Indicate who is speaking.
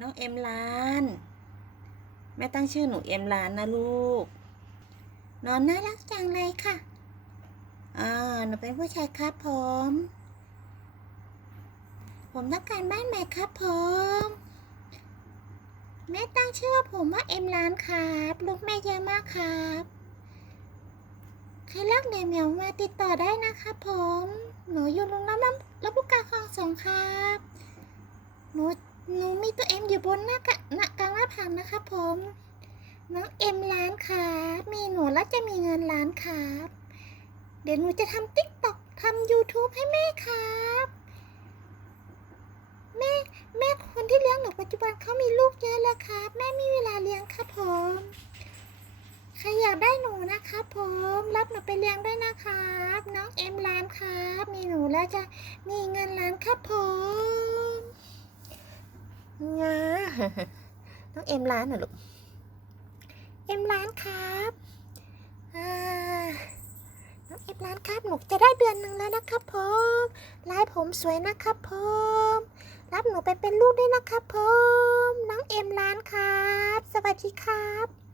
Speaker 1: น้องเอ็มลาน แม่ตั้งชื่อหนูเอ็มลานนะลูก นอนน่ารักจังเลยค่ะอ่าหนูเป็นผู้ชายครับผม ผมต้องการบ้านใหม่ครับผมแม่ตั้งชื่อว่าผมว่าเอ็มลานครับลูกแม่เยอะมากครับใครรักเหนียวเหมียวมาติดต่อได้นะครับผม หนูอยู่โรงรับน้ำรับผู้การคลองสองครับ หนู หนูมีตัวเอ็มอยู่บนหน้ากะหน้ากลางหน้าผากนะครับผมน้องเอ็มล้านครับมีหนูแล้วจะมีเงินล้านครับ เดี๋ยวหนูจะทำติ๊กต็อกทำ YouTube ให้แม่ครับ แม่แม่คนที่เลี้ยงหนูปัจจุบันเขามีลูกเยอะแล้วครับ แม่ไมมีเวลาเลี้ยงครับผมใครอยากได้หนูนะครับผมรับหนูไปเลี้ยงได้นะครับ น้องเอ็มล้านครับ มีหนูแล้วจะมีเงินล้านครับผม งาน้องเอ็มร้านเหรอลูก เอ็มร้านครับน้องเอ็มร้านครับหนูจะได้เดือนหนึ่งแล้วนะครับผมลายผมสวยนะครับผมรับหนูไปเป็นลูกด้วยนะครับผมน้องเอ็มร้านครับ สวัสดีครับ